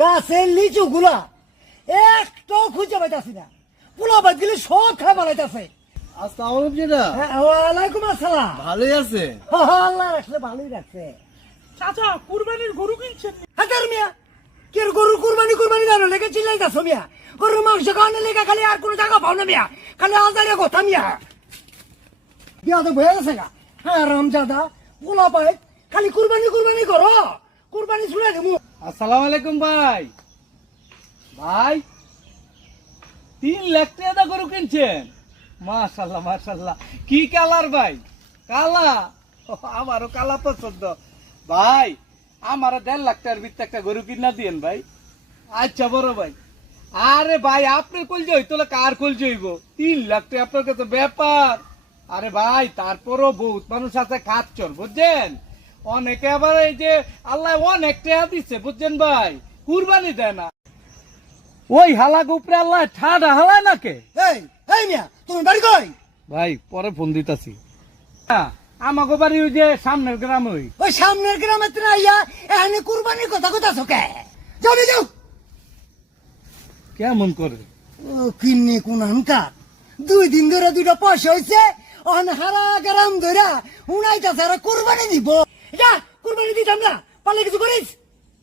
গাছের লিচু গুলা একটাও খুঁজে পাইতাছি না, পোলা বাদ গেলে সব খাই পালাইতাছে। আসসালামু আলাইকুম। ওয়ালাইকুম আসসালাম। ভালোই আছে? আল্লাহ রাখলে ভালোই রাখছে। চাচা কুরবানির গরু কিনছেন? হাজার মিয়া কে গরুর কুরবানি কুরবানি জানো লেগে চিল্লাইতাছ মিয়া? গরুর মাংস খাওয়ানো লেগে খালি আর কোনো জায়গা পাও না মিয়া, খালি আজারে কথা মিয়া। বিয়া তো বয়ে গেছে গা। হ্যাঁ রামজাদা পোলা পাই খালি কুরবানি কুরবানি করো, কুরবানি ছুড়ে দেবো। আসসালামু আলাইকুম ভাই। ভাই 3 লাখ টাকা গরু কিনছেন? মাশাআল্লাহ মাশাআল্লাহ। কি কালার ভাই? কালা? আমারও কালা পছন্দ। ভাই আমারও 1.5 লাখ টাকার ভিতরে একটা গরু কিনা দিয়েন ভাই। আচ্ছা বড় ভাই। আরে ভাই আপনার কলজে হইতো না কার কলজে হইব? 3 লাখ টাকা আপনার কাছে ব্যাপার। আরে ভাই তারপরও বহুত মানুষ আছে খাচ্চর বুঝছেন, অনেকে আবার এই যে আল্লাহ অনেক টাকা দিচ্ছে বুঝছেন ভাই, কুরবানি দেয় না। ওই হালাক উপরে আল্লাহ ঠাডা হালায় নাকে। এই এই মিয়া তুমি বাড়ি কই? ভাই পরে ফোন দিতাছি। আমাকে বাড়ি ওই যে সামনের গ্রাম। ওই সামনের গ্রামে তুমি আইয়া এখানে কুরবানির কথা কথা কে? যাও রে, যাও। কেমন করে? ও কিন্নি কোন আনকার 2 দিন ধরে 2টা পয়সা হয়েছে, অন হারা গ্রাম ধরা উনাইতাছে আর কুরবানি দিব। যা কুরবানি দিতাম না, পারলে কিছু করিস।